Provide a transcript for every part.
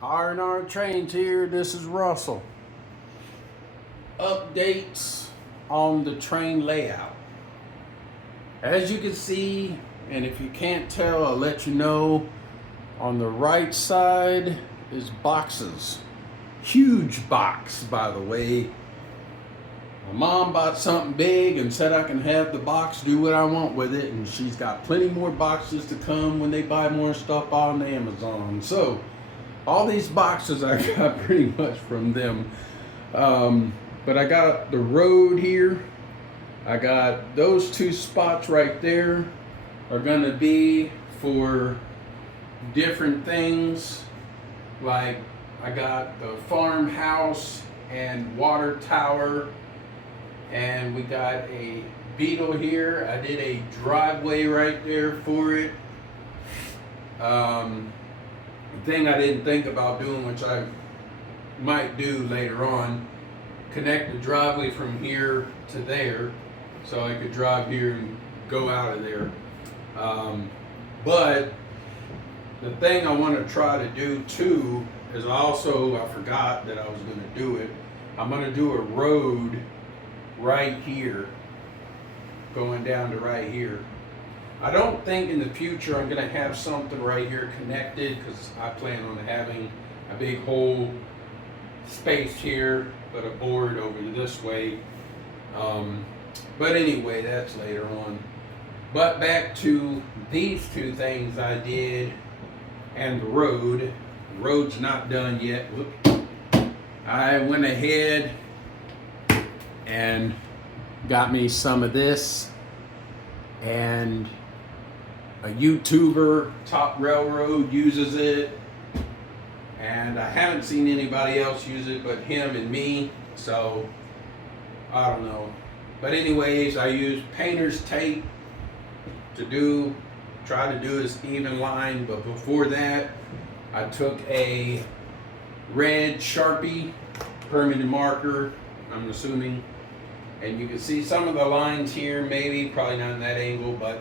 R&R Trains here. This is Russell. Updates on the train layout. As you can see, and if you can't tell, I'll let you know, on the right side is boxes. Huge box, by the way. My mom bought something big and said I can have the box, do what I want with it, and she's got plenty more boxes to come when they buy more stuff on Amazon. So, all these boxes I got pretty much from them. But I got the road here. I got those two spots right there are gonna be for different things. Like I got the farmhouse and water tower, and we got a beetle here. I did a driveway right there for it. The thing I didn't think about doing, which I might do later on, connect the driveway from here to there so I could drive here and go out of there. But the thing I want to try to do too is I forgot that I was going to do it. I'm going to do a road right here going down to right here. I don't think in the future I'm going to have something right here connected, because I plan on having a big whole space here, but a board over this way. But anyway, that's later on. But back to these two things I did and the road. The road's not done yet. Whoop. I went ahead and got me some of this, and a YouTuber, Top Railroad, uses it, and I haven't seen anybody else use it but him and me, so I don't know. But anyways, I used painter's tape to try to do this even line, but before that I took a red Sharpie permanent marker, I'm assuming, and you can see some of the lines here, maybe, probably not in that angle, but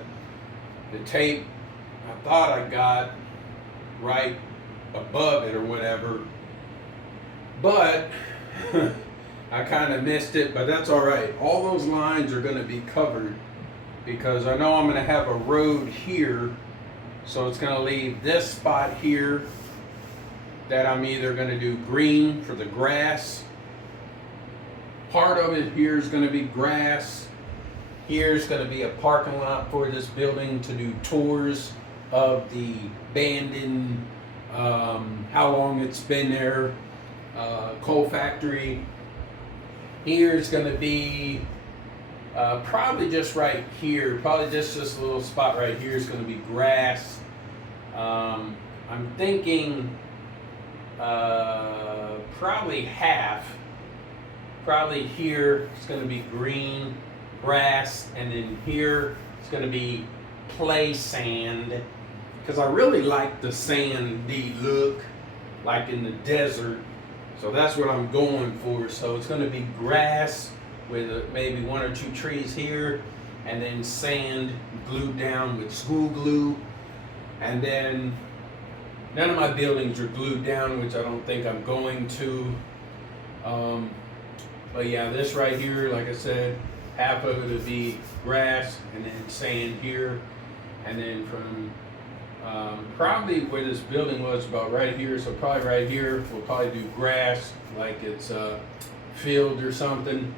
the tape I thought I got right above it or whatever, but I kind of missed it, but that's all right. All those lines are going to be covered because I know I'm going to have a road here, so it's going to leave this spot here that I'm either going to do green for the grass. Part of it here is going to be grass. Here's going to be a parking lot for this building to do tours of the abandoned, how long it's been there, coal factory. Here's going to be probably just right here, probably just this little spot right here is going to be grass. I'm thinking probably half. Probably here it's going to be green grass, and then here it's going to be play sand, because I really like the sandy look like in the desert, so that's what I'm going for. So it's going to be grass with maybe one or two trees here, and then sand glued down with school glue, and then none of my buildings are glued down, which I don't think I'm going to. But yeah, this right here, like I said, half of it would be grass, and then sand here, and then from probably where this building was about right here, so probably right here we'll probably do grass like it's a field or something,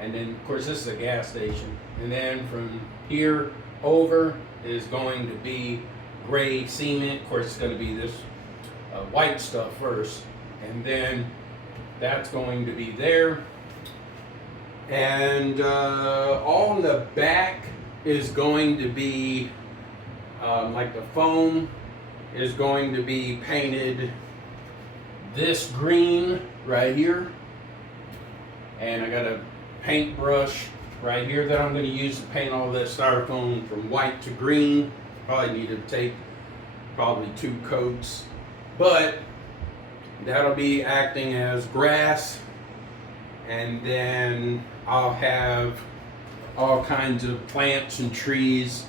and then of course this is a gas station, and then from here over is going to be gray cement. Of course it's going to be this white stuff first, and then that's going to be there. And on the back is going to be like the foam is going to be painted this green right here, and I got a paintbrush right here that I'm going to use to paint all this styrofoam from white to green. Probably need to take probably 2 coats, but that'll be acting as grass, and then I'll have all kinds of plants and trees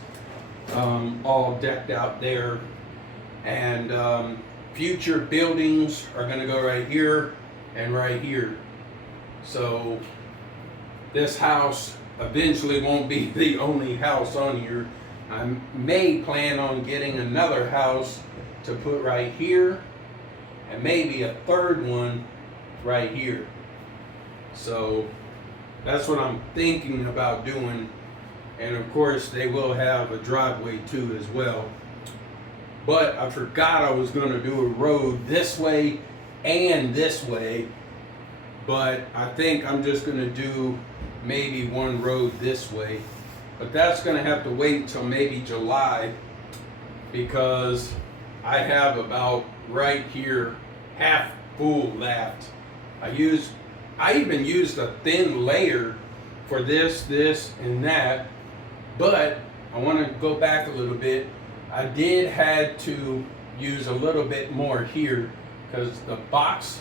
all decked out there, and future buildings are gonna go right here and right here. So this house eventually won't be the only house on here. I may plan on getting another house to put right here and maybe a third one right here. So that's what I'm thinking about doing. And of course they will have a driveway too as well. But I forgot I was going to do a road this way and this way. But I think I'm just going to do maybe one road this way. But that's going to have to wait until maybe July, because I have about right here half full left. I even used a thin layer for this, and that. But I want to go back a little bit. I did had to use a little bit more here because the box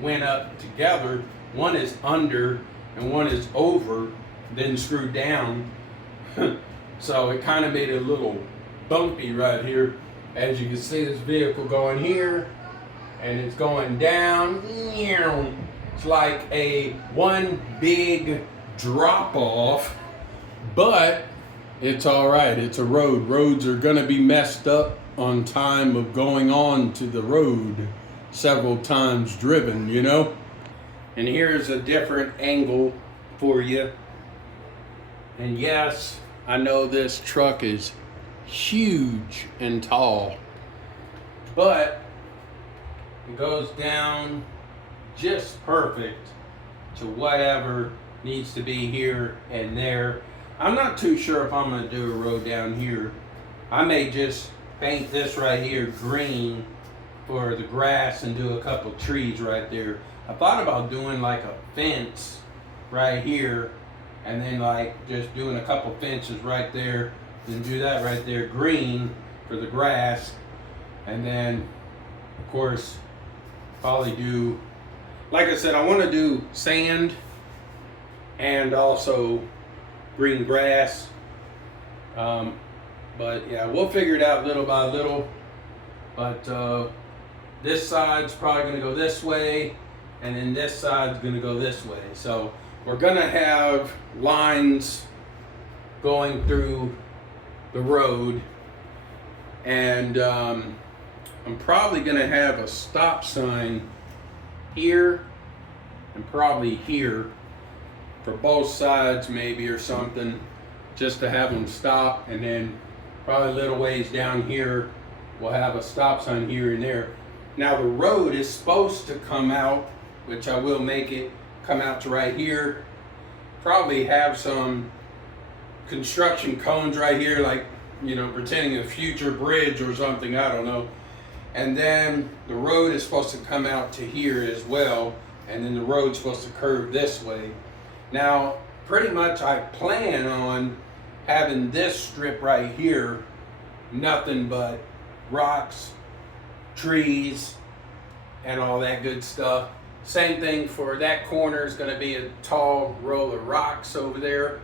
went up together. One is under and one is over, then screwed down. So it kind of made it a little bumpy right here. As you can see, this vehicle going here and it's going down. It's like a one big drop off, but it's all right. It's a road. Roads are going to be messed up on time of going on to the road several times driven, you know? And here's a different angle for you. And yes, I know this truck is huge and tall, but it goes down just perfect to whatever needs to be here and there. I'm not too sure if I'm going to do a road down here. I may just paint this right here green for the grass and do a couple trees right there. I thought about doing like a fence right here and then like just doing a couple fences right there, then do that right there green for the grass, and then of course probably do, like I said, I want to do sand and also green grass. But yeah, we'll figure it out little by little. But this side's probably going to go this way, and then this side's going to go this way. So we're going to have lines going through the road, and I'm probably going to have a stop sign here and probably here for both sides maybe, or something, just to have them stop. And then probably a little ways down here we'll have a stop sign here and there. Now the road is supposed to come out, which I will make it come out to right here, probably have some construction cones right here, like, you know, pretending a future bridge or something, I don't know. And then the road is supposed to come out to here as well, and then the road's supposed to curve this way. Now, pretty much I plan on having this strip right here, nothing but rocks, trees, and all that good stuff. Same thing for that corner, is going to be a tall row of rocks over there,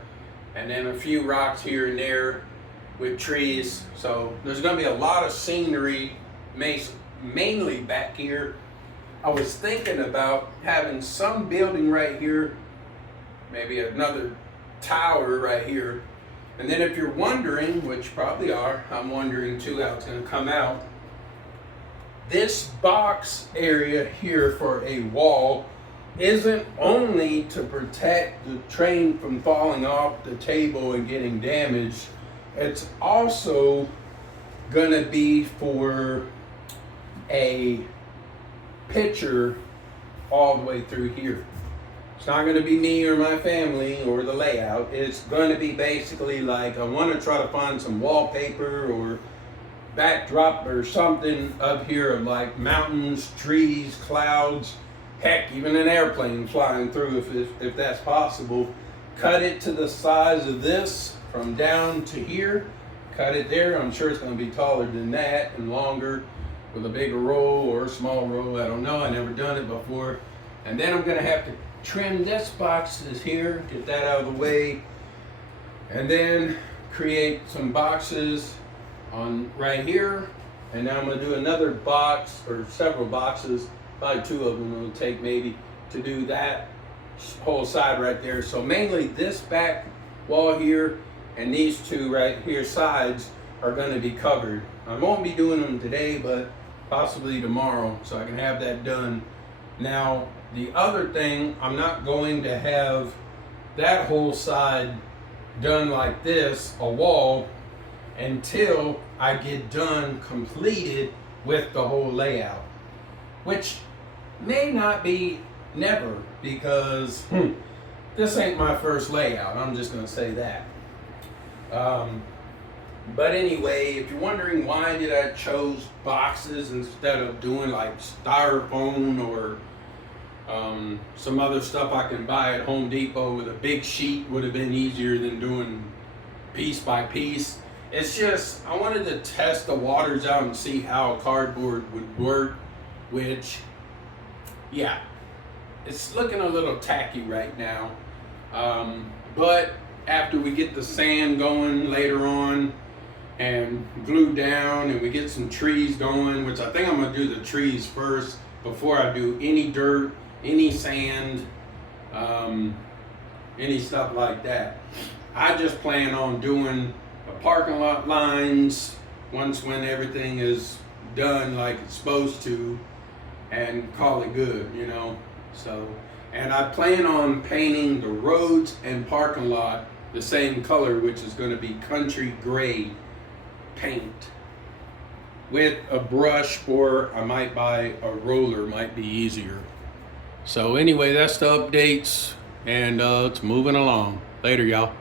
and then a few rocks here and there with trees. So there's going to be a lot of scenery, mainly back here. I was thinking about having some building right here, maybe another tower right here. And then if you're wondering, which you probably are, I'm wondering too how it's going to come out. This box area here for a wall isn't only to protect the train from falling off the table and getting damaged. It's also going to be for a picture all the way through here. It's not going to be me or my family or the layout. It's going to be basically like, I want to try to find some wallpaper or backdrop or something up here of like mountains, trees, clouds, heck, even an airplane flying through if that's possible. Cut it to the size of this from down to here. Cut it there. I'm sure it's going to be taller than that and longer with a bigger roll or a small roll. I don't know. I never done it before. And then I'm going to have to trim this boxes here, get that out of the way, and then create some boxes on right here, And now I'm gonna do another box, or several boxes, probably 2 of them it'll take maybe, to do that whole side right there. So mainly this back wall here and these 2 right here sides are gonna be covered. I won't be doing them today, but possibly tomorrow, so I can have that done. Now, the other thing, I'm not going to have that whole side done like this, a wall, until I get done completed with the whole layout, which may not be never, because this ain't my first layout. I'm just gonna say that. But anyway, if you're wondering why did I chose boxes instead of doing like styrofoam or some other stuff I can buy at Home Depot with a big sheet, would have been easier than doing piece by piece. It's just, I wanted to test the waters out and see how cardboard would work, which, yeah, it's looking a little tacky right now. But after we get the sand going later on and glue down and we get some trees going, which I think I'm gonna do the trees first before I do any dirt, any sand, any stuff like that. I just plan on doing the parking lot lines once when everything is done like it's supposed to, and call it good, you know. So, and I plan on painting the roads and parking lot the same color, which is going to be country gray paint with a brush, or I might buy a roller, might be easier. So anyway, that's the updates, and it's moving along. Later, y'all.